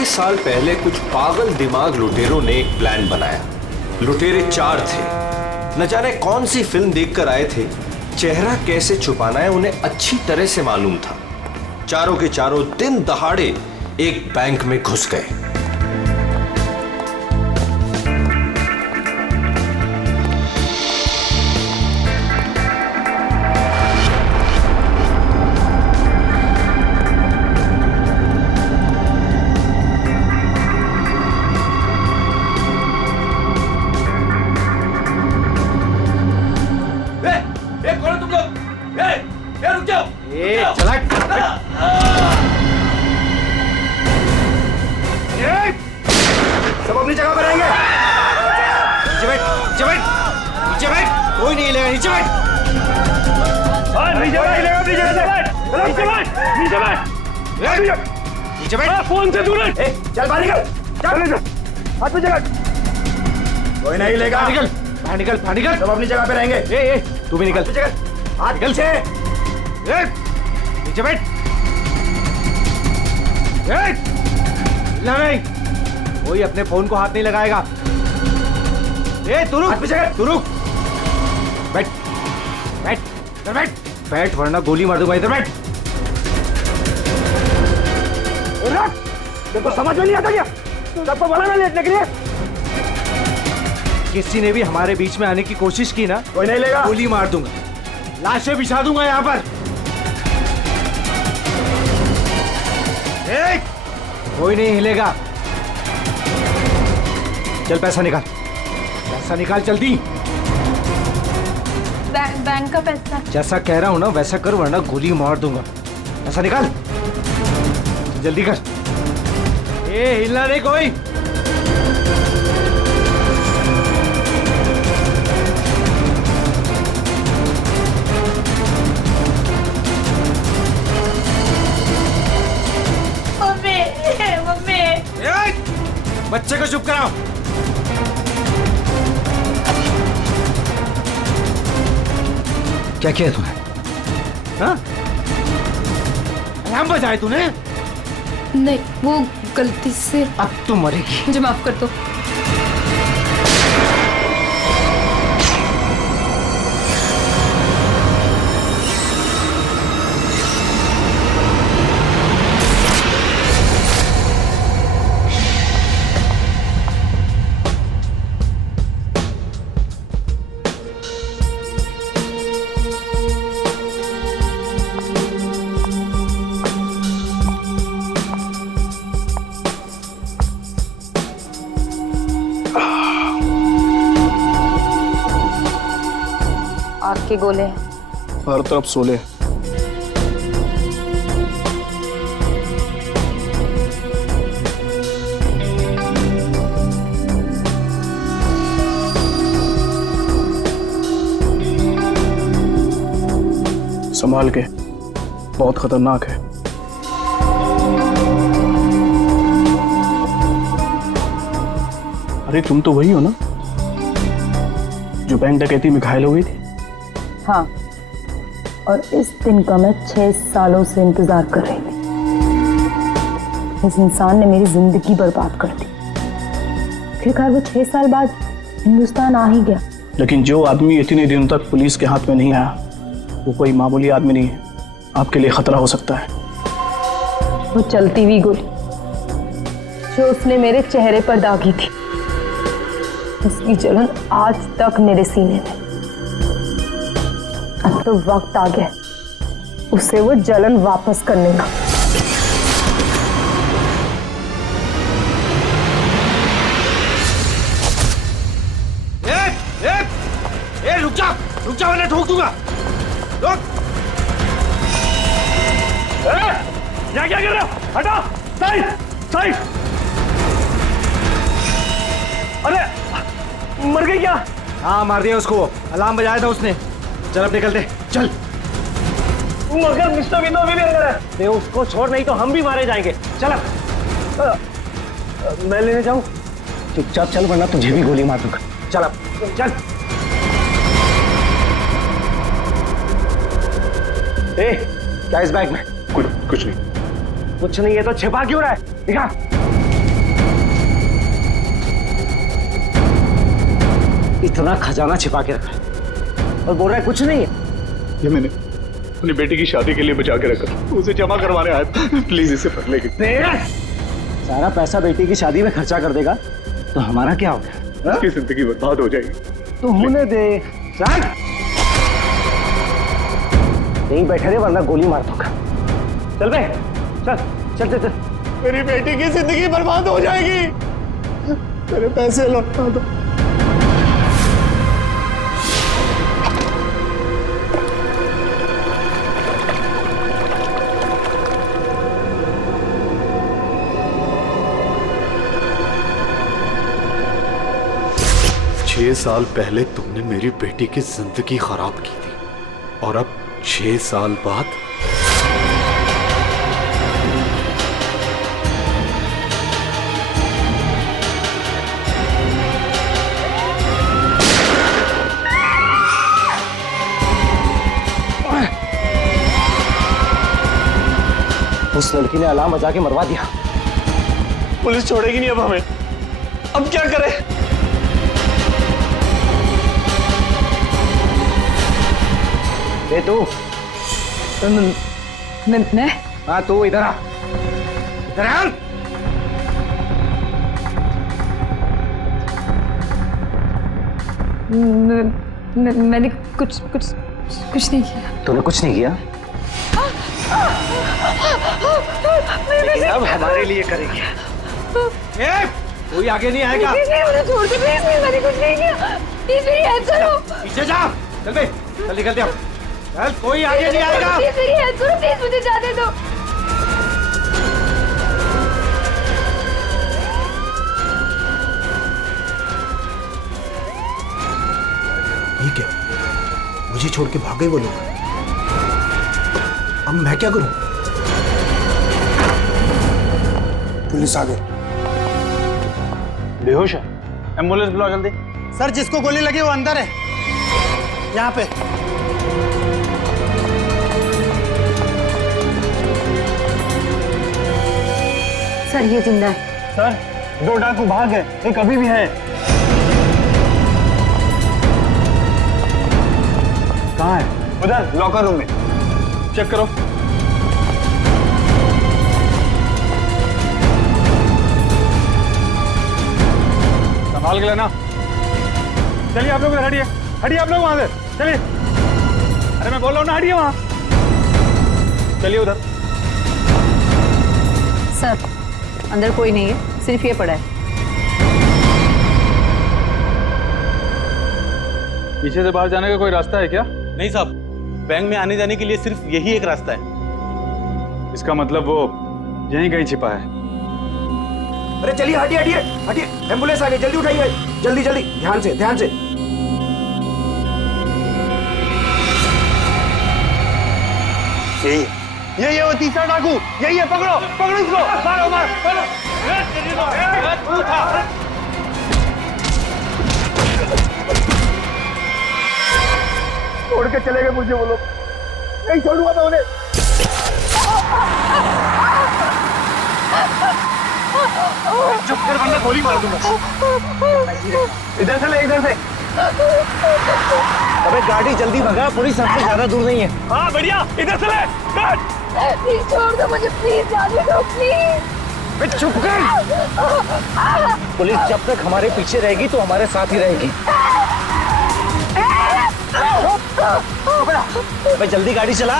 6 साल पहले कुछ पागल दिमाग लुटेरों ने एक प्लान बनाया। लुटेरे 4 थे। न जाने कौन सी फिल्म देखकर आए थे। चेहरा कैसे छुपाना है उन्हें अच्छी तरह से मालूम था। चारों के चारों दिन दहाड़े एक बैंक में घुस गए। सब अपनी जगह पर रहेंगे। नीचे बैठ, नीचे बैठ, नीचे बैठ, कोई नहीं हिलेगा। नीचे बैठ, नीचे बैठ, अपनी जगह से बैठ, नीचे बैठ, नीचे बैठ, नीचे बैठ। फोन से दूर है। चल बाहर निकल, चल हाथ पे जगह। कोई नहीं हिलेगा। निकल, बाहर निकल, बाहर निकल। सब अपनी जगह पे रहेंगे। तू भी निकल, हाथ निकल से। नीचे बैठ, नहीं कोई अपने फोन को हाथ नहीं लगाएगा। तू रुक, तू रुक। बैठ, बैठ, इधर बैठ, बैठ वरना गोली मार दूंगा। इधर बैठ। देखो समझ में नहीं आता क्या? सबको बोला ना लेटने के लिए। किसी ने भी हमारे बीच में आने की कोशिश की ना, कोई नहीं लेगा। गोली मार दूंगा, लाशें बिछा दूंगा यहाँ पर। कोई नहीं हिलेगा। चल पैसा निकाल, पैसा निकाल जल्दी। बैंक का पैसा। जैसा कह रहा हूं ना वैसा कर वरना गोली मार दूंगा। पैसा निकाल, जल्दी कर। हिलना नहीं कोई। बच्चे को चुप कराओ। क्या किया तूने? हाँ? अलार्म बजाए तूने? नहीं, वो गलती से। अब तू मरेगी। मुझे माफ कर दो। आग के गोले हर तरफ सोले। संभाल के, बहुत खतरनाक है। अरे तुम तो वही हो ना जो बैंक डकैती में घायल हो गई थी? हाँ, और इस दिन का मैं 6 सालों से इंतजार कर रही थी। इस इंसान ने मेरी जिंदगी बर्बाद कर दी। फिर खैर वो 6 साल बाद हिंदुस्तान आ ही गया। लेकिन जो आदमी इतने दिनों तक पुलिस के हाथ में नहीं आया वो कोई मामूली आदमी नहीं है। आपके लिए खतरा हो सकता है। वो चलती हुई गोली जो उसने मेरे चेहरे पर दागी थी, उसकी जलन आज तक मेरे सीने में। अब तो वक्त आ गया उसे वो जलन वापस करने का। रुक जा वरना ठोक दूंगा। रुक। क्या कर रहे हो? हटो। Side, side. अरे मर गई क्या? हाँ मार दिया उसको। अलार्म बजाया था उसने। चल अब निकलते, चल। मगर मिस्टर विनो भी अंदर है। उसको छोड़, नहीं तो हम भी मारे जाएंगे। चल मैं लेने जाऊं? चुपचाप चल वरना तुझे भी गोली मार दूंगा। चल अब चल। क्या इस बैग में? कुछ नहीं। कुछ नहीं है तो छिपा क्यों रहा है? दिखा। इतना खजाना छिपा के रखा है और बोल रहा है कुछ नहीं है। ये मैंने अपनी बेटी की शादी के लिए बचा के रखा, उसे जमा करवाने आया था। प्लीज इसे पढ़ लेगी। सारा पैसा बेटी की शादी में खर्चा कर देगा तो हमारा क्या होगा? उसकी जिंदगी बर्बाद हो जाएगी। तो होने दे। चल यहीं बैठे रहे वरना गोली मार दूंगा। चल बे, चल चल चल चल। मेरी बेटी की जिंदगी बर्बाद हो जाएगी, मेरे पैसे लौटा दो। 6 साल पहले तुमने मेरी बेटी की जिंदगी खराब की थी और अब 6 साल बाद उस लड़की ने अलार्म बजा के मरवा दिया। पुलिस छोड़ेगी नहीं अब हमें, अब क्या करें? ए तू, मैं हाँ तू इधर आ, इधर आ। मैंने कुछ नहीं किया। तूने कुछ नहीं किया? लेकिन अब हमारे लिए करेगी। कोई आगे नहीं आएगा। मुझे छोड़ दो प्लीज, मैंने कुछ नहीं किया। प्लीज मेरी हेल्प करो। पीछे जा, चल बे, चल निकलते अब। चल, कोई आगे नहीं आएगा। प्लीज मेरी हेल्प करो, प्लीज मुझे जाने दो। ये क्या? मुझे छोड़ के भाग गए वो लोग। अब मैं क्या करूं? पुलिस आ गई। बेहोश है, एम्बुलेंस बुलाओ जल्दी। सर जिसको गोली लगी वो अंदर है, यहाँ पे। सर ये जिंदा है। सर 2 डाकू भाग गए, एक अभी भी है। कहाँ है? उधर लॉकर रूम में, चेक करो। संभाल के लेना। चलिए आप लोग उधर हटिए, हटिए आप लोग वहां से, चलिए। अरे मैं बोल रहा हूँ ना, हटिए वहां, चलिए उधर। सर अंदर कोई नहीं है, सिर्फ ये पड़ा है। पीछे से बाहर जाने का कोई रास्ता है क्या? नहीं साहब, बैंक में आने जाने के लिए सिर्फ यही एक रास्ता है। इसका मतलब वो यहीं कहीं छिपा है। अरे चलिए, हटिए हटिए हटिए, एम्बुलेंस आ गई, जल्दी उठाइए, जल्दी जल्दी, ध्यान से ध्यान से। यही है वो तीसरा डाकू, यही है। पकड़ो पकड़ो इसको, मारो मारो। छोड़ के चले गए मुझे वो लोग, नहीं छोड़ूंगा मैं उन्हें। चुप कर वरना गोली मार दूंगा। इधर से ले, इधर से। अबे गाड़ी जल्दी भगा, पुलिस हमसे ज्यादा दूर नहीं है। हाँ बढ़िया, इधर से ले। प्लीज छोड़ दो मुझे, प्लीज जाने दो प्लीज। चुप कर। पुलिस जब तक हमारे पीछे रहेगी तो हमारे साथ ही रहेगी। अबे जल्दी गाड़ी चला।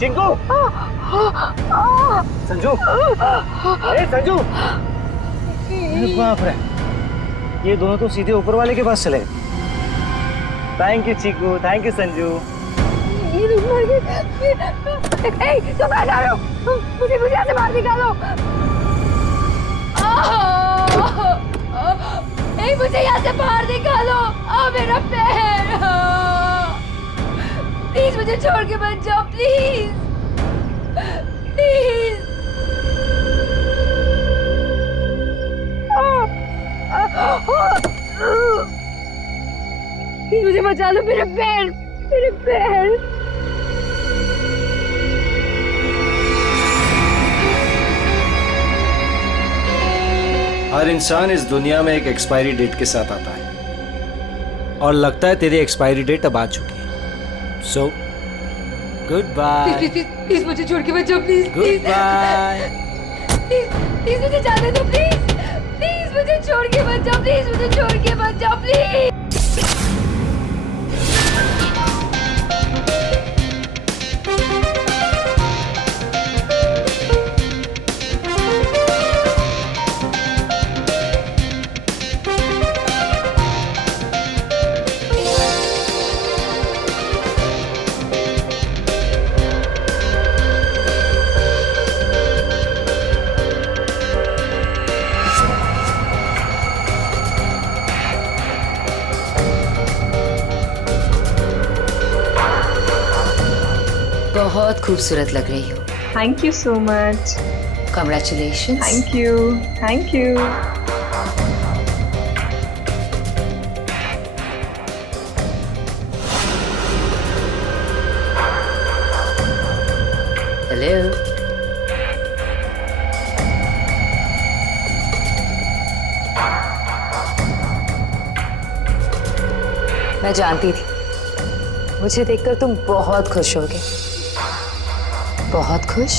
चिंकू, संजू, ए संजू, अरे बाप रे, ये दोनों तो सीधे ऊपर वाले के पास चले गए। Thank you Chinku, thank you Sanju. ये लोग मर गए। तुम कहाँ जा रहे हो? मुझे यहाँ से बाहर निकालो। मुझे यहाँ से बाहर निकालो। मेरा पैर। प्लीज मुझे छोड़ के मत जाओ, प्लीज प्लीज। प्लीज मुझे बचा लो, मेरे पैर, मेरे पैर। हर इंसान इस दुनिया में एक एक्सपायरी डेट के साथ आता है और लगता है तेरी एक्सपायरी डेट अब आ चुकी है। So good bye. प्लीज मुझे छोड़ के मत जाओ, प्लीज गुड बाय। प्लीज मुझे जाने दो, प्लीज प्लीज मुझे छोड़ के मत जाओ, प्लीज मुझे छोड़ के मत जाओ, प्लीज। बहुत खूबसूरत लग रही हो। Thank you so much. Congratulations. Thank you, thank you. Hello. मैं जानती थी मुझे देखकर तुम बहुत खुश होगे। बहुत खुश?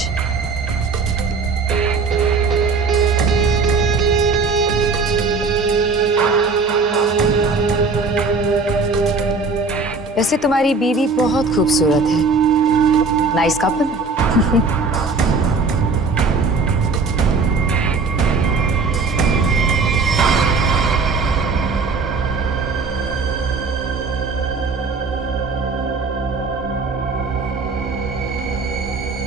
वैसे तुम्हारी बीवी बहुत खूबसूरत है। Nice couple.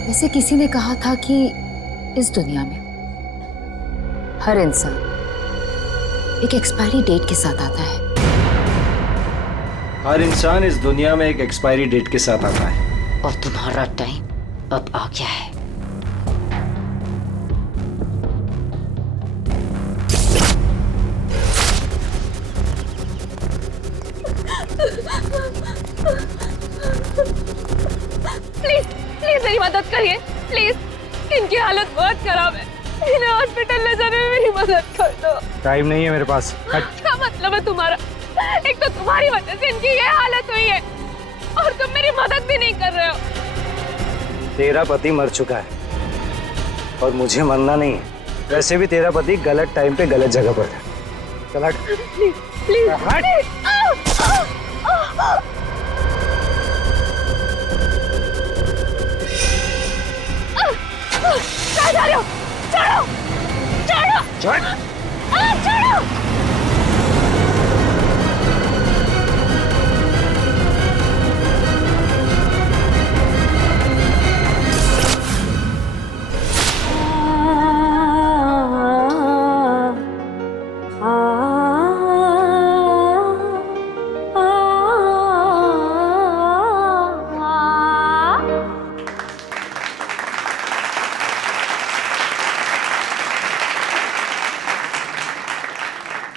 वैसे किसी ने कहा था कि इस दुनिया में हर इंसान एक एक्सपायरी डेट के साथ आता है। हर इंसान इस दुनिया में एक एक्सपायरी डेट के साथ आता है। और तुम्हारा टाइम अब आ गया है। प्लीज प्लीज मेरी मदद करिए, प्लीज। इनकी हालत बहुत खराब है, इन्हें हॉस्पिटल ले जाने में मेरी मदद कर दो। टाइम नहीं है मेरे पास। क्या मतलब है तुम्हारा? एक तो तुम्हारी वजह से इनकी ये हालत हुई है और तुम मेरी मदद भी नहीं कर रहे हो। तेरा पति मर चुका है और मुझे मरना नहीं है। वैसे भी तेरा पति गलत टाइम पे गलत जगह पर था। चल हट। प्लीज प्लीज हट। कहाँ जा रहे हो? छोड़ो छोड़ो छोड़। छोड़ो।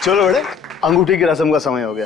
चलो बेटे, अंगूठी की रस्म का समय हो गया।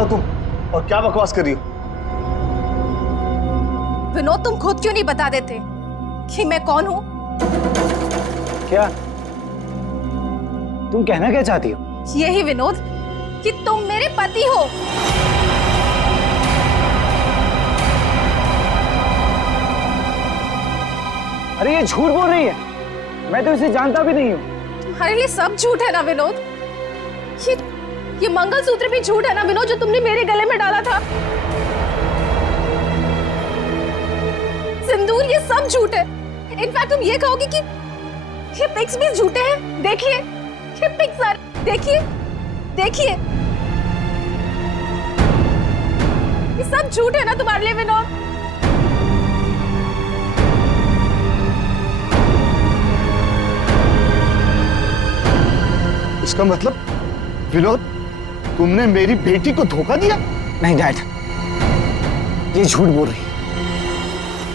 हो तुम और क्या बकवास कर रही हो? विनोद, तुम खुद क्यों नहीं बता देते कि मैं कौन हूँ? क्या तुम कहना क्या चाहती हो? यही विनोद कि तुम मेरे पति हो। अरे ये झूठ बोल रही है, मैं तो इसे जानता भी नहीं हूँ। तुम्हारे लिए सब झूठ है ना विनोद? ये मंगलसूत्र भी झूठ है ना विनोद, जो तुमने मेरे गले में डाला था? सिंदूर, ये सब झूठ है। इनफैक्ट तुम ये कहोगे कि ये पिक्स भी झूठे हैं। देखिए ये पिक्स, देखिए देखिए, ये सब झूठ है ना तुम्हारे लिए विनोद? इसका मतलब विनोद, तुमने मेरी बेटी को धोखा दिया? नहीं डैड, ये झूठ बोल रही है।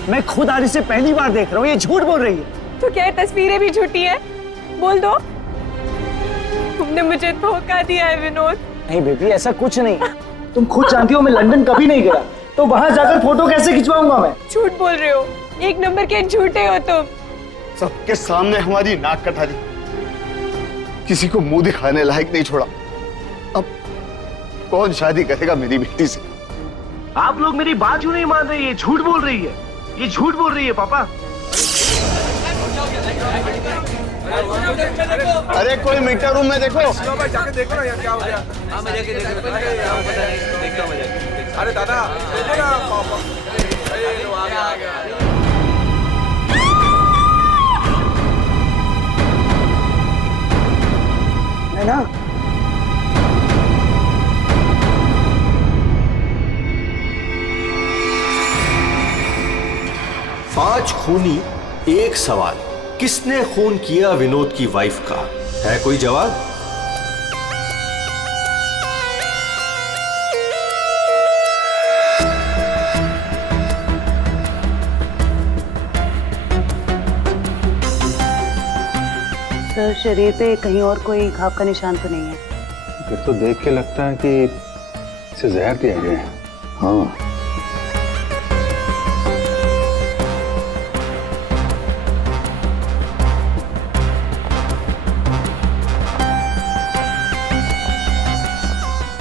मैं खुद आज इसे पहली बार देख रहा हूँ, ये झूठ बोल रही है। तो क्या ये तस्वीरें भी झूठी है? बोल दो, तुमने मुझे धोखा दिया है विनोद। नहीं बेबी, ऐसा कुछ नहीं। तुम खुद जानती हो मैं लंदन कभी नहीं गया, तो वहां जाकर फोटो कैसे खिंचवाऊंगा मैं? झूठ बोल रहे हो, एक नंबर के झूठे हो तुम। सबके सामने हमारी नाक कटा दी, किसी को मुंह दिखाने लायक नहीं छोड़ा। अब कौन शादी करेगा मेरी बेटी से? आप लोग मेरी बात क्यों नहीं मान रहे? ये झूठ बोल रही है, ये झूठ बोल रही है पापा। अरे कोई मीटर रूम में देखो। जाके देखो ना यार क्या हो गया। अरे दादा देखो ना, ना 5 खूनी एक सवाल, किसने खून किया विनोद की वाइफ का? है कोई जवाब? सर, शरीर पे कहीं और कोई घाव का निशान तो नहीं है? फिर तो देख के लगता है कि इसे जहर दिया गया है। हाँ,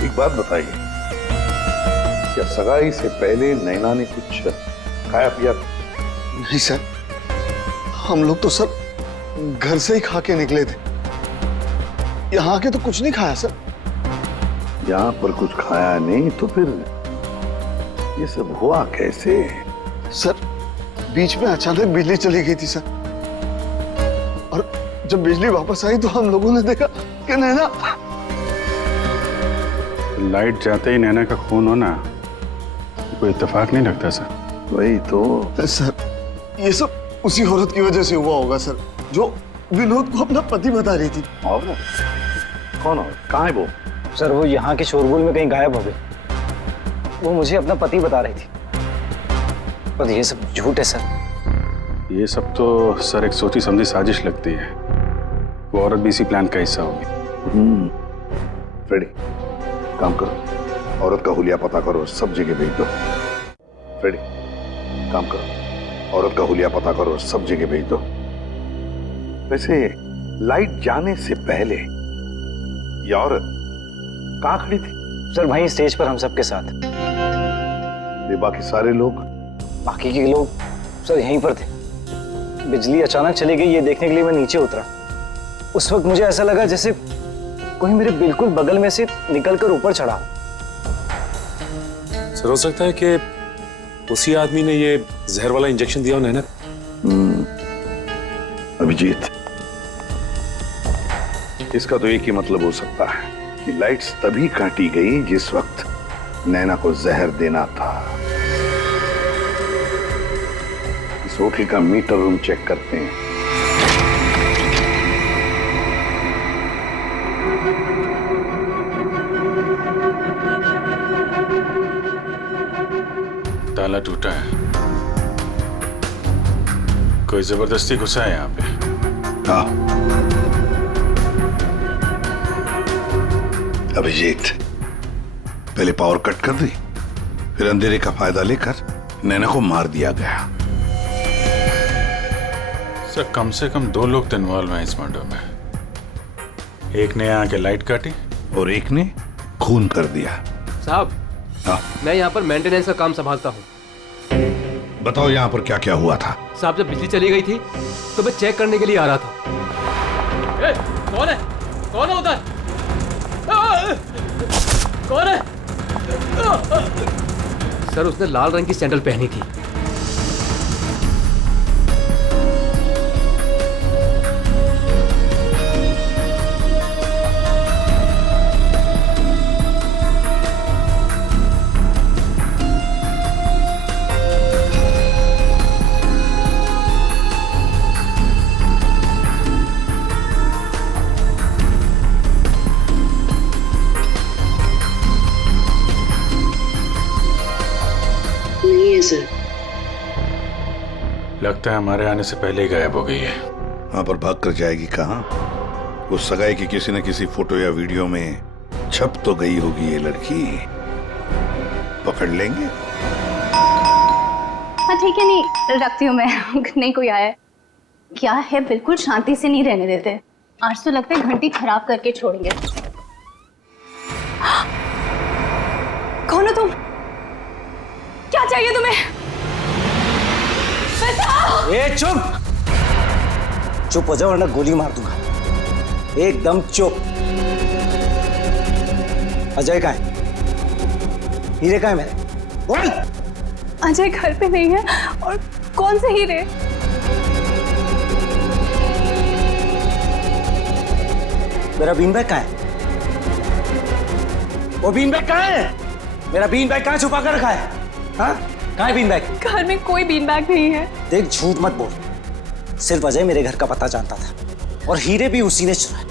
एक बात बताइए, क्या सगाई से पहले नैना ने कुछ खाया पिया? नहीं सर, हम लोग तो सर घर से ही खा के निकले थे। यहाँ के तो कुछ नहीं खाया सर। यहाँ पर कुछ खाया नहीं तो फिर ये सब हुआ कैसे? सर बीच में अचानक बिजली चली गई थी सर, और जब बिजली वापस आई तो हम लोगों ने देखा कि नैना। लाइट जाते ही नैना का खून होना कोई इत्तेफाक नहीं लगता सर। वही तो सर, ये सब उसी औरत की वजह से हुआ होगा सर, जो विनोद को अपना पति बता रही थी। और कौन और कहाँ है वो? सर वो यहाँ के शोरगुल में कहीं गायब हो गई। वो मुझे अपना पति बता रही थी, पर ये सब झूठ है सर। ये सब तो सर एक सोची समझी साजिश लगती है। वो औरत भी इसी प्लान का हिस्सा होगी। फ्रेडी, काम करो, औरत का हुलिया पता करो, सब जगह भेज दो। फ्रेडी, काम करो, औरत का हुलिया पता करो, सब जगह भेज दो। वैसे लाइट जाने से पहले ये औरत कहाँ खड़ी थी? सर वहीं स्टेज पर हम सबके साथ। ये बाकी सारे लोग? बाकी के लोग सर यहीं पर थे। बिजली अचानक चली गई ये देखने के लिए मैं नीचे उतरा। उस वक्त मुझे ऐसा लगा जैसे कोई मेरे बिल्कुल बगल में से निकलकर ऊपर चढ़ा। सर हो सकता है कि उसी आदमी ने ये जहर वाला इंजेक्शन दिया हो नैना। अभिजीत, इसका तो एक ही मतलब हो सकता है कि लाइट्स तभी काटी गई जिस वक्त नैना को जहर देना था। इस होटल का मीटर रूम चेक करते हैं। ताला टूटा है, कोई जबरदस्ती घुसा है यहाँ पे। अभिजीत, पहले पावर कट कर दी, फिर अंधेरे का फायदा लेकर नैना को मार दिया गया। सर कम से कम 2 लोग तो इन्वॉल्व हैं इस मर्डर में। एक ने आके लाइट काटी और एक ने खून कर दिया। साहब, मैं यहाँ पर मेंटेनेंस का काम संभालता हूँ। बताओ यहाँ पर क्या क्या हुआ था? साहब, जब बिजली चली गई थी तो मैं चेक करने के लिए आ रहा था। कौन है? कौन है उधर? कौन है? सर, उसने लाल रंग की सैंडल पहनी थी। लगता है हमारे आने से पहले ही गायब हो गई है। वहां पर भाग कर जाएगी कहाँ? वो सगाई की किसी न किसी फोटो या वीडियो में छप तो गई होगी ये लड़की। पकड़ लेंगे। हाँ ठीक है, नहीं रखती हूँ मैं। नहीं कोई आया है क्या है? बिल्कुल शांति से नहीं रहने देते। आज तो लगता है घंटी खराब करके छोड़ेंगे। कौन हो तुम? क्या चाहिए तुम्हें? ए चुप! चुप हो जाओ वरना गोली मार दूंगा। एकदम चुप। अजय कहाँ है? हीरे कहाँ है मेरे? बोल! अजय घर पे नहीं है। और कौन से हीरे? मेरा बीन बैग कहाँ है? वो बीन बैग कहाँ है? मेरा बीन बैग कहाँ छुपा कर रखा है? हाँ? कहाँ है बीन बैग? घर में कोई बीन बैग नहीं है। देख, झूठ मत बोल। सिर्फ अजय मेरे घर का पता जानता था और हीरे भी उसी ने चुराए।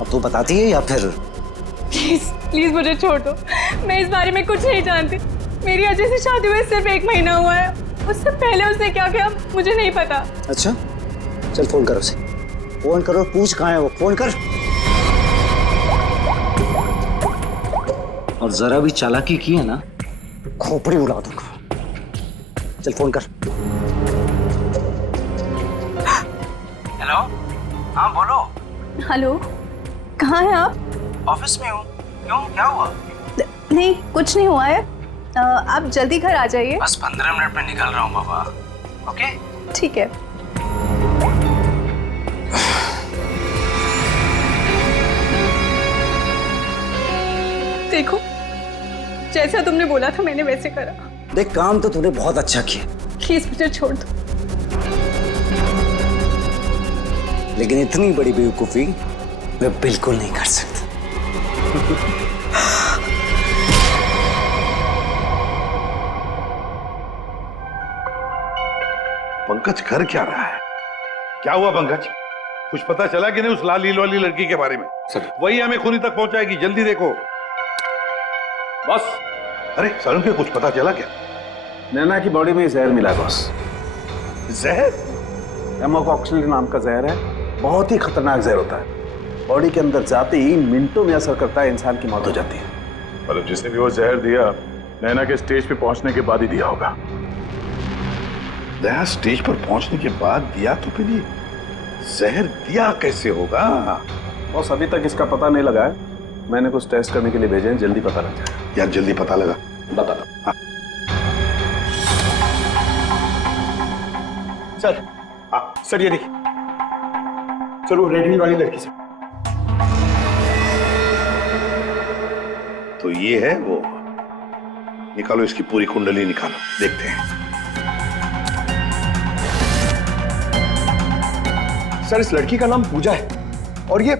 अब तू बताती है या फिर? प्लीज प्लीज मुझे छोड़ दो। मैं इस बारे में कुछ नहीं जानती। मेरी अजय से शादी हुए सिर्फ 1 महीना हुआ है। उससे पहले उसने क्या किया मुझे नहीं पता। अच्छा, चल फोन करो उसे। फोन करो, पूछ कहाँ है वो। फोन कर। और जरा भी चालाकी की है ना, खोपड़ी उड़ा दूंगा। चल फोन कर। हेलो, हाँ बोलो। हेलो, कहाँ हैं आप? ऑफिस में हूँ। क्यों, क्या हुआ? नहीं कुछ नहीं हुआ है। आप जल्दी घर आ जाइए। बस 15 मिनट में निकल रहा हूँ बाबा। ओके ठीक है। देखो, जैसा तुमने बोला था मैंने वैसे करा। देख, काम तो तूने बहुत अच्छा किया। प्लीज मुझे छोड़ दो। लेकिन इतनी बड़ी बेवकूफी मैं बिल्कुल नहीं कर सकता। पंकज कर क्या रहा है? क्या हुआ पंकज? कुछ पता चला कि नहीं उस लाल लील वाली लड़की के बारे में? सर, वही हमें खूनी तक पहुंचाएगी। जल्दी देखो। बस। अरे सर, के कुछ पता चला क्या? नैना की बॉडी में जहर मिला बॉस। जहर? एमोकॉक्सिलिन नाम का जहर है। बहुत ही खतरनाक जहर होता है। बॉडी के अंदर जाते ही मिनटों में असर करता है, इंसान की मौत हो जाती है। मतलब जिसने भी वो जहर दिया नैना के स्टेज पे पहुंचने के बाद ही दिया होगा। दया स्टेज पर पहुंचने के बाद दिया तो फिर ये जहर दिया कैसे होगा? बॉस अभी तक इसका पता नहीं लगा है। मैंने कुछ टेस्ट करने के लिए भेजे हैं, जल्दी पता लग जाएगा। यार जल्दी पता लगा बता। हाँ। सर, सर ये देखिए सर, वो रेड हिल वाली लड़की से। तो ये है वो। निकालो इसकी पूरी कुंडली निकालो, देखते हैं। सर इस लड़की का नाम पूजा है और ये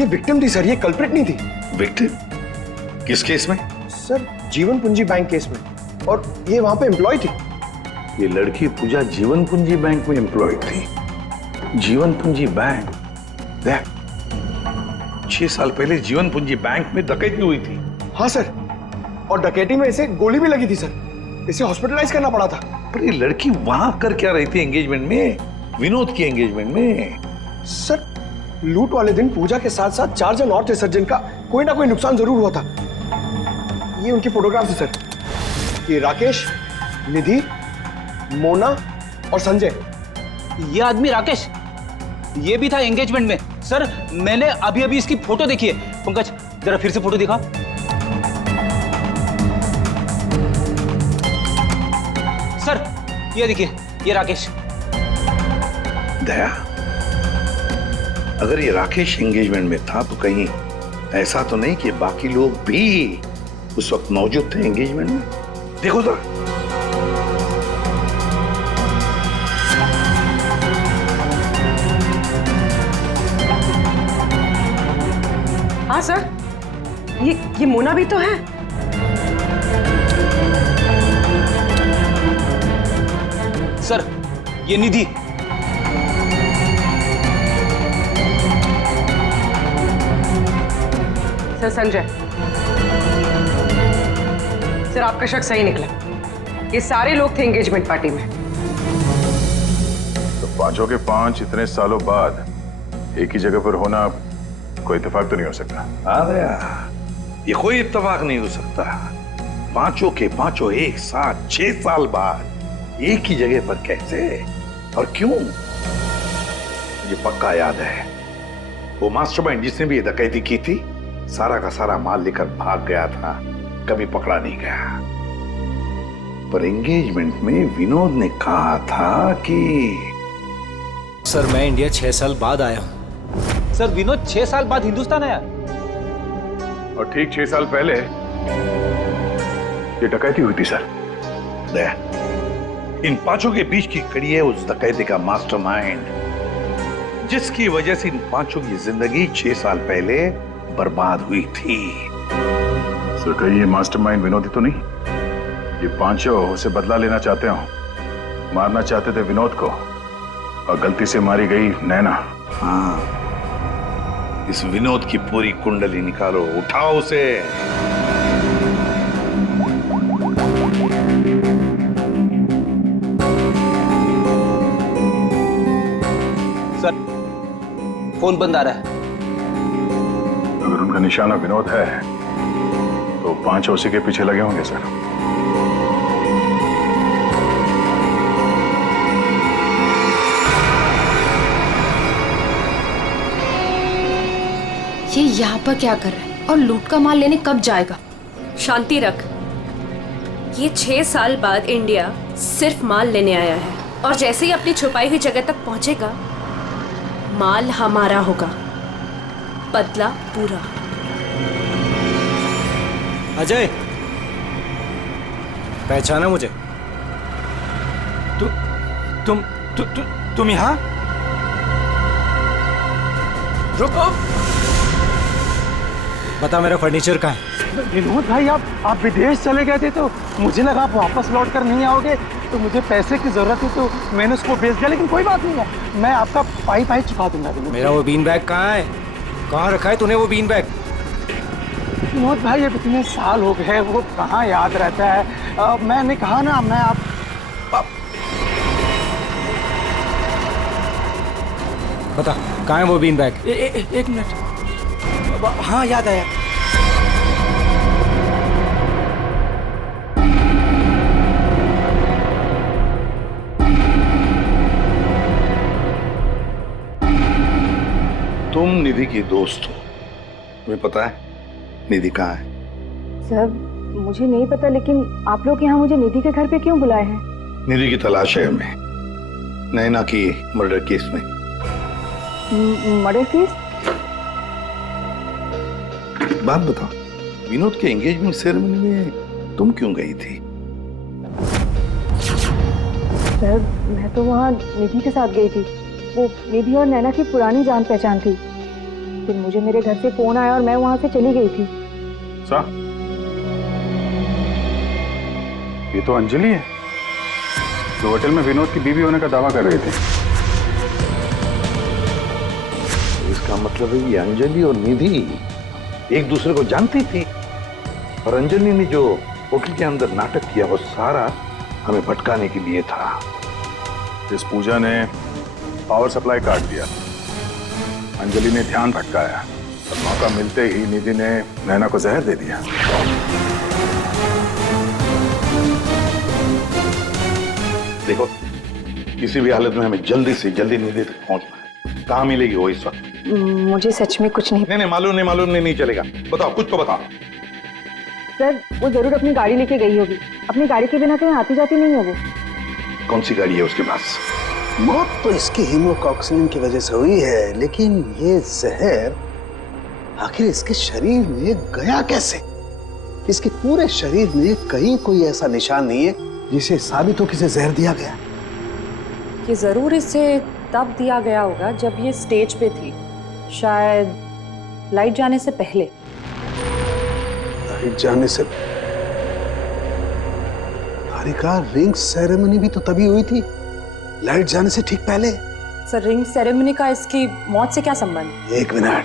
विक्टिम थी सर, ये कल्प्रिट नहीं थी। विक्टिम? किस केस में? सर जीवन पूंजी बैंक केस में। और ये वहां पे एम्प्लॉय थी। ये लड़की पूजा जीवन पूंजी बैंक में एम्प्लॉय थी। जीवन पूंजी बैंक? देख, 6 साल पहले जीवन पूंजी बैंक में डकैती हुई थी। हाँ सर, और डकैती में इसे गोली भी लगी थी सर। इसे हॉस्पिटलाइज करना पड़ा था। पर ये लड़की वहां कर क्या रही थी एंगेजमेंट में? विनोद की एंगेजमेंट में। सर लूट वाले दिन पूजा के साथ साथ 4 जन और थे सर, जिनका कोई ना कोई नुकसान जरूर हुआ था। ये उनकी फोटोग्राफ्स है सर। ये राकेश, निधि, मोना और संजय। ये आदमी राकेश, ये भी था एंगेजमेंट में। सर मैंने अभी अभी इसकी फोटो देखी है। पंकज जरा फिर से फोटो दिखा। सर ये देखिए, ये राकेश। दया, अगर ये राकेश एंगेजमेंट में था तो कहीं ऐसा तो नहीं कि बाकी लोग भी उस वक्त मौजूद थे एंगेजमेंट में? देखो तो। हाँ सर, ये मोना भी तो है। सर ये निधि। सर संजय, सर आपका शक सही निकला। ये सारे लोग थे एंगेजमेंट पार्टी में। तो पांचों के पांच इतने सालों बाद एक ही जगह पर होना कोई इत्तेफाक तो नहीं हो सकता। हाँ दया, ये कोई इत्तेफाक नहीं हो सकता। पांचों के पांचों एक साथ 6 साल बाद एक ही जगह पर कैसे और क्यों? मुझे पक्का याद है वो मास्टरमाइंड जिसने भी ये डकैती की थी सारा का सारा माल लेकर भाग गया था, कभी पकड़ा नहीं गया। पर एंगेजमेंट में विनोद ने कहा था कि सर मैं इंडिया 6 साल बाद आया हूं। सर विनोद 6 साल बाद हिंदुस्तान आया और ठीक 6 साल पहले ये डकैती हुई थी सर। दया, इन पांचों के बीच की कड़ी है उस डकैती का मास्टरमाइंड जिसकी वजह से इन पांचों की जिंदगी 6 साल पहले बर्बाद हुई थी। सर कहीं ये मास्टरमाइंड विनोद ही तो नहीं? ये पांचों उसे बदला लेना चाहते हो, मारना चाहते थे विनोद को और गलती से मारी गई नैना। हाँ, इस विनोद की पूरी कुंडली निकालो, उठाओ उसे। सर फोन बंद आ रहा है। अगर उनका निशाना विनोद है तो पांचों उसी के पीछे लगे होंगे सर। ये यहाँ पर क्या कर रहा है और लूट का माल लेने कब जाएगा? शांति रख। ये 6 साल बाद इंडिया सिर्फ माल लेने आया है और जैसे ही अपनी छुपाई हुई जगह तक पहुंचेगा माल हमारा होगा, बदला पूरा। अजय, पहचाना मुझे? तुम यहाँ? रुको। बता मेरा फर्नीचर कहाँ है? विनोद भाई आप विदेश चले गए थे तो मुझे लगा आप वापस लौट कर नहीं आओगे, तो मुझे पैसे की जरूरत थी तो मैंने उसको बेच दिया। लेकिन कोई बात नहीं है, मैं आपका पाई चुका दूंगा। मेरा वो बीन बैग कहाँ है? कहाँ रखा है तूने वो बीन बैग? विनोद भाई अब इतने साल हो गए, वो कहाँ याद रहता है। मैंने कहा ना, मैं आप बता कहाँ है वो बीन बैग? एक मिनट। हाँ याद आया। तुम निधि की दोस्त हो, तुम्हें पता है निधि कहाँ है? सर मुझे नहीं पता, लेकिन आप लोग यहाँ मुझे निधि के घर पे क्यों बुलाए हैं? निधि की तलाश है हमें, नैना की मर्डर केस में। Murder case? बात बताओ, विनोद के एंगेजमेंट सेरेमनी में तुम क्यों गई थी? सर मैं तो वहाँ निधि के साथ गई थी। वो निधि और नैना की पुरानी जान पहचान थी। फिर मुझे मेरे घर से फोन आया और मैं वहाँ से चली गई थी। ये तो अंजलि है जो होटल में विनोद की बीवी होने का दावा कर रही थी। इसका मतलब है ये अंजलि और निधि एक दूसरे को जानती थी और अंजलि ने जो होटल के अंदर नाटक किया वो सारा हमें भटकाने के लिए था। इस पूजा ने पावर सप्लाई काट दिया, अंजलि ने ध्यान भटकाया और मौका मिलते ही निधि ने नैना को जहर दे दिया। देखो, किसी भी हालत में हमें जल्दी से जल्दी निधि तक पहुंचना है। कहाँ मिलेगी वो इस वक्त? मुझे सच में कुछ नहीं। नहीं, मालूम नहीं चलेगा। बताओ, कुछ तो बताओ। सर, वो जरूर अपनी गाड़ी लेके गई होगी। अपनी गाड़ी के बिना कहीं आती जाती नहीं है वो। कौन सी गाड़ी है उसके पास? मौत तो इसकी हीमोटॉक्सिन की वजह से हुई है, लेकिन ये जहर आखिर इसके शरीर में गया कैसे? इसके पूरे शरीर में कहीं कोई ऐसा निशान नहीं है जिसे साबित हो कि इसे जहर दिया गया। ये जरूर इसे तब दिया गया होगा जब ये स्टेज पे थी, शायद लाइट जाने से पहले। लाइट जाने से? तारिका, रिंग सेरेमनी भी तो तभी हुई थी, लाइट जाने से ठीक पहले। सर, रिंग सेरेमनी का इसकी मौत से क्या संबंध? एक मिनट।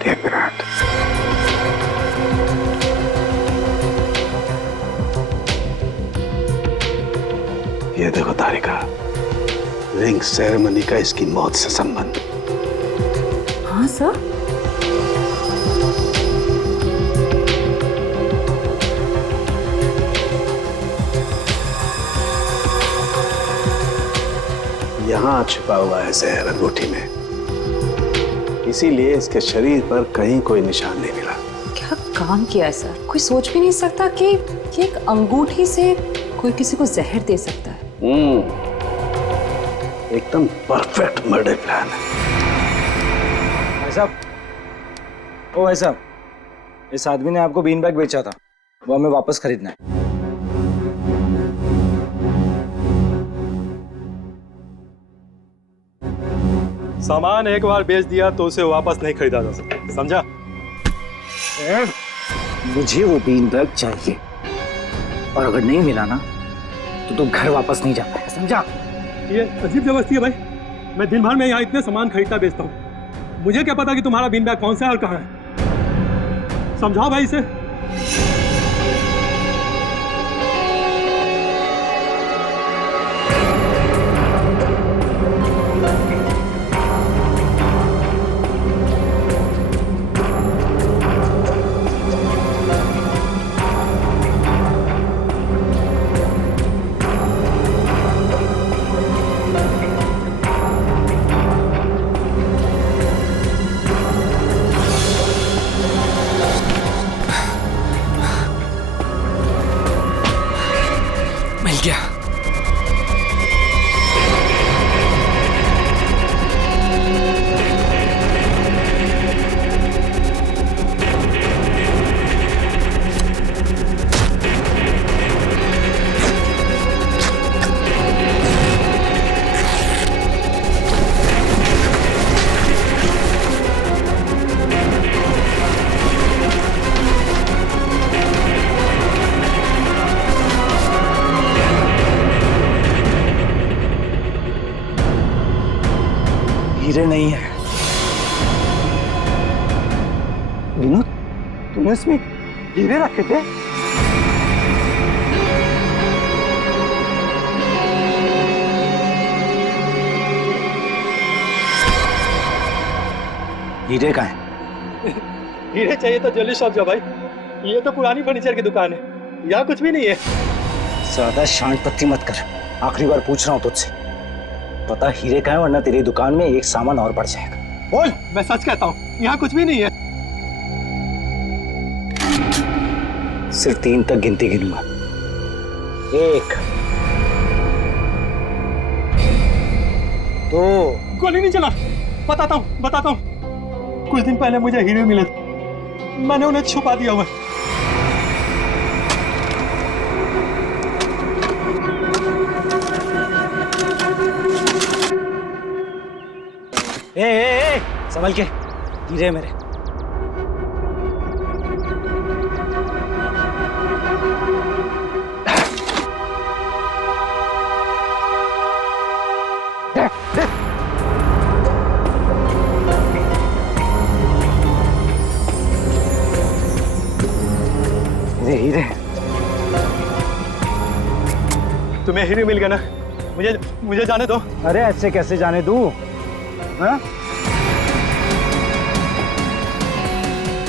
ये देखो तारिका, रिंग सेरेमनी का इसकी मौत से संबंध। हाँ सर। यहाँ छुपा हुआ है जहर अंगूठी में, इसीलिए इसके शरीर पर कहीं कोई निशान नहीं मिला। क्या काम किया है सर? कोई सोच भी नहीं सकता कि एक अंगूठी से कोई किसी को जहर दे सकता है। एकदम परफेक्ट मर्डर प्लान है। भाई साहब, ओ भाई साहब, इस आदमी ने आपको बीन बैग बेचा था, वो हमें वापस खरीदना है। सामान एक बार बेच दिया तो उसे वापस नहीं खरीदा जा सकता, समझा? मुझे वो बीन बैग चाहिए, और अगर नहीं मिला ना तो तू घर वापस नहीं जा पाएगा, समझा? ये अजीब जबरदस्ती है भाई। मैं दिन भर में यहाँ इतने सामान खरीदता बेचता हूँ, मुझे क्या पता कि तुम्हारा बीन बैग कौन सा है और कहाँ है? समझाओ भाई इसे। हीरे नहीं है। विनोद, तूने इसमें हीरे रखे थे? हीरे कहाँ है? हीरे चाहिए तो ज्वेलरी शॉप जाओ भाई, ये तो पुरानी फर्नीचर की दुकान है, यहाँ कुछ भी नहीं है। ज्यादा शांत पत्ती मत कर, आखिरी बार पूछ रहा हूँ तुझसे, पता हीरे कहाँ है, वरना तेरी दुकान में एक सामान और बढ़ जाएगा। बोल। मैं सच कहता हूँ, यहाँ कुछ भी नहीं है। सिर्फ 3 तक गिनती गिनूंगा। 1 2। गोली नहीं चला। बताता हूँ। कुछ दिन पहले मुझे हीरे मिले थे, मैंने उन्हें छुपा दिया हुआ। ए, संभल के, हीरे मेरे। हीरे तुम्हें हीरे मिल गया ना, मुझे जाने दो। अरे ऐसे कैसे जाने दूं? हाँ?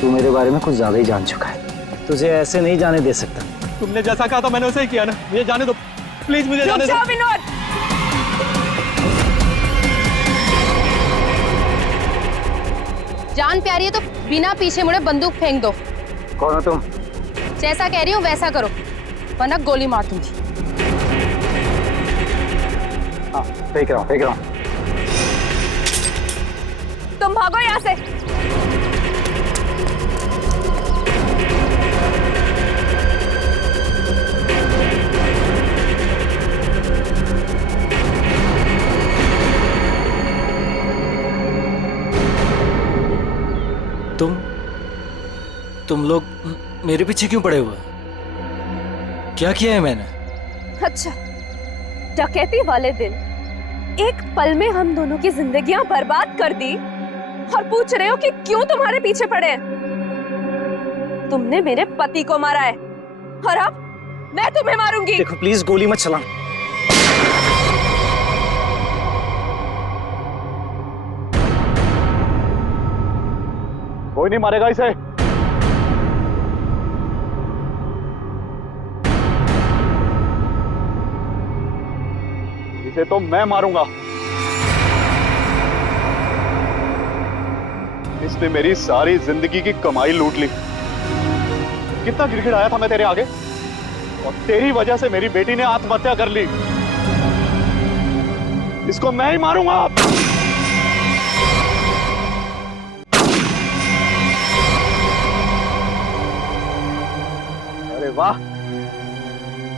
तू मेरे बारे में कुछ ज्यादा ही जान चुका है, तुझे ऐसे नहीं जाने दे सकता। तुमने जैसा कहा था मैंने वैसे ही किया ना, मुझे जाने दो प्लीज, मुझे जाने दो। विनोद, जान प्यारी है तो बिना पीछे मुड़े बंदूक फेंक दो। कौन हो तुम? जैसा कह रही हूँ वैसा करो, वरना गोली मार दूंगी। हाँ, फेंक रहा हूँ। तुम भागो यहाँ से। तुम लोग मेरे पीछे क्यों पड़े हुए? क्या किया है मैंने? अच्छा, डकैती वाले दिन एक पल में हम दोनों की जिंदगियां बर्बाद कर दी और पूछ रहे हो कि क्यों तुम्हारे पीछे पड़े हैं? तुमने मेरे पति को मारा है और अब मैं तुम्हें मारूंगी। देखो प्लीज गोली मत चला। कोई नहीं मारेगा इसे। इसे तो मैं मारूंगा। इसने मेरी सारी जिंदगी की कमाई लूट ली। कितना गिड़गिड़ाया था मैं तेरे आगे, और तेरी वजह से मेरी बेटी ने आत्महत्या कर ली। इसको मैं ही मारूंगा। अरे वाह,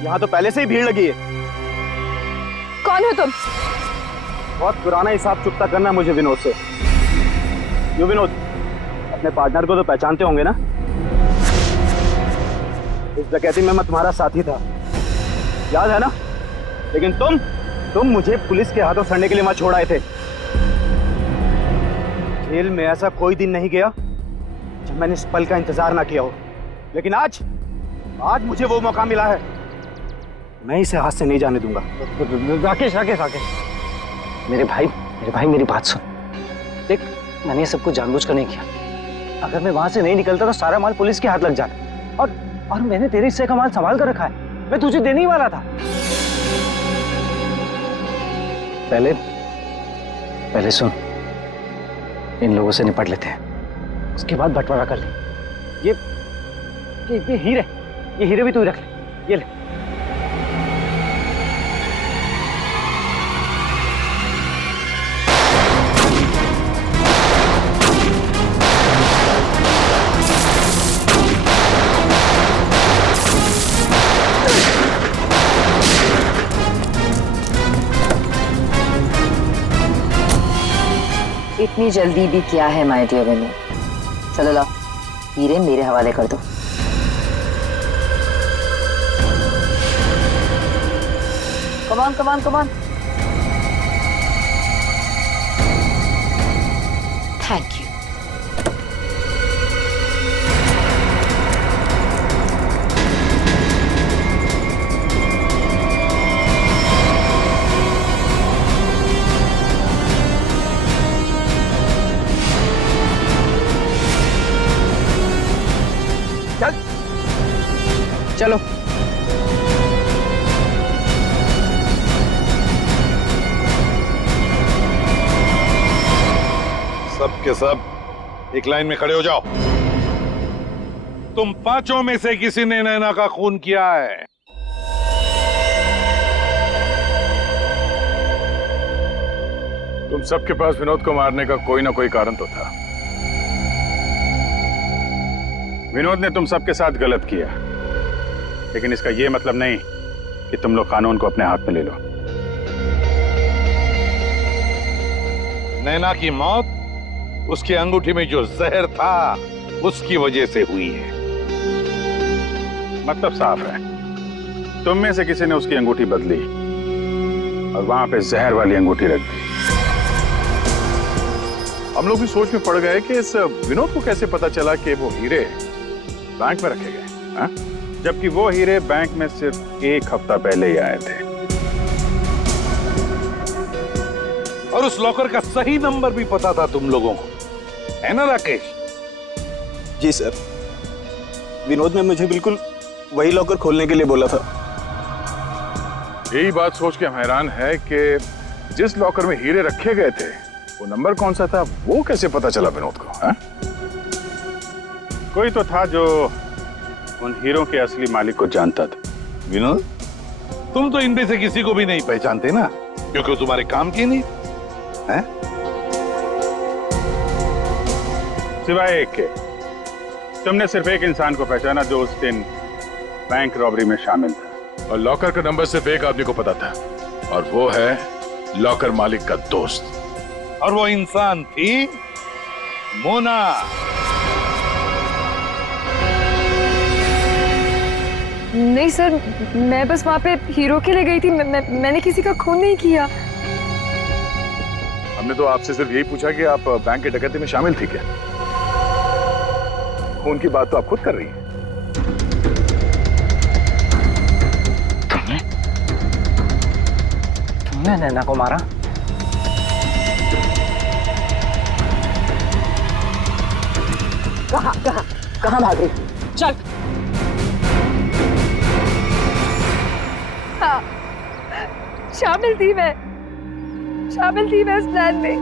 यहां तो पहले से ही भीड़ लगी है। कौन हो तुम? बहुत पुराना हिसाब चुकता करना है मुझे विनोद से। यो विनोद, अपने पार्टनर को तो पहचानते होंगे ना? इस डकैती में मैं तुम्हारा साथी था, याद है ना? लेकिन तुम मुझे पुलिस के हाथों सड़ने के लिए वहां छोड़ आए थे। जेल में ऐसा कोई दिन नहीं गया जब मैंने इस पल का इंतजार ना किया हो। लेकिन आज मुझे वो मौका मिला है, मैं इसे हाथ से नहीं जाने दूंगा। राकेश, मेरे भाई मेरी बात सुन। देख, मैंने ये सब कुछ जानबूझकर नहीं किया। अगर मैं वहां से नहीं निकलता तो सारा माल पुलिस के हाथ लग जाता। और मैंने तेरे हिस्से का माल संभाल कर रखा है, मैं तुझे देने ही वाला था। पहले सुन, इन लोगों से निपट लेते हैं, उसके बाद बंटवारा कर ले। ये हीरे भी तू रख ले, ये ले। इतनी जल्दी भी क्या है माय डियर विनोद? चलो लाओ, हीरे मेरे हवाले कर दो। Come on. Thank you. चलो। सब के सब एक लाइन में खड़े हो जाओ। तुम पांचों में से किसी ने नैना का खून किया है? तुम सबके पास विनोद को मारने का कोई ना कोई कारण तो था। विनोद ने तुम सबके साथ गलत किया, लेकिन इसका यह मतलब नहीं कि तुम लोग कानून को अपने हाथ में ले लो। नैना की मौत उसकी अंगूठी में जो जहर था उसकी वजह से हुई है। मतलब साफ है, तुम में से किसी ने उसकी अंगूठी बदली और वहां पे जहर वाली अंगूठी रख दी। हम लोग भी सोच में पड़ गए कि इस विनोद को कैसे पता चला कि वो हीरे बैंक में रखे गए, हाँ? जबकि वो हीरे बैंक में सिर्फ एक हफ्ता पहले ही आए थे। और उस लॉकर का सही नंबर भी पता था तुम लोगों को, है ना राकेश? जी सर, विनोद ने मुझे बिल्कुल वही लॉकर खोलने के लिए बोला था। यही बात सोच के हम हैरान है कि जिस लॉकर में हीरे रखे गए थे वो नंबर कौन सा था वो कैसे पता चला विनोद को? है? कोई तो था जो उन हीरो के असली मालिक को जानता था। विनोद, तुम तो इनमें से किसी को भी नहीं पहचानते ना, क्योंकि वो तुम्हारे काम की नहीं है। सिवाय एक के, तुमने सिर्फ एक इंसान को पहचाना जो उस दिन बैंक रॉबरी में शामिल था। और लॉकर का नंबर सिर्फ एक आदमी को पता था, और वो है लॉकर मालिक का दोस्त। और वो इंसान थी मोना। नहीं सर, मैं बस वहाँ पे हीरो के लिए गई थी। मैंने किसी का खून नहीं किया। हमने तो आपसे सिर्फ यही पूछा कि आप बैंक की डकैती में शामिल थी क्या? खून की बात तो आप खुद कर रही हैं। तुमने नैना को मारा? कहाँ भाग रही? चल। हाँ, शामिल थी मैं उस प्लान में,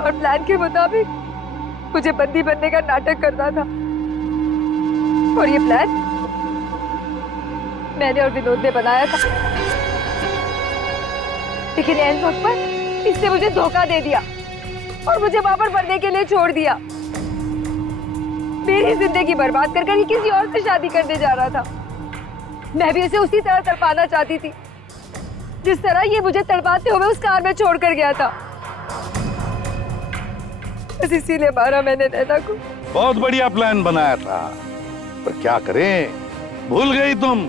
और प्लान के मुताबिक मुझे बंदी बनने का नाटक करना था। और ये प्लान मैंने और विनोद ने बनाया था, लेकिन ऐन वक्त पर इसने मुझे धोखा दे दिया और मुझे वहां पर बनने के लिए छोड़ दिया। मेरी जिंदगी बर्बाद कर ये किसी और से शादी करने जा रहा था। मैं भी उसे उसी तरह तड़पाना चाहती थी जिस तरह ये मुझे तड़पाते हुए उस कार में छोड़कर गया था। बस इसीलिए मारा मैंने नैना को। बहुत बढ़िया प्लान बनाया था, पर क्या करें, भूल गई तुम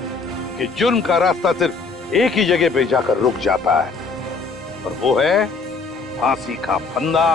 कि जुर्म का रास्ता सिर्फ एक ही जगह पे जाकर रुक जाता है, और वो है फांसी का फंदा।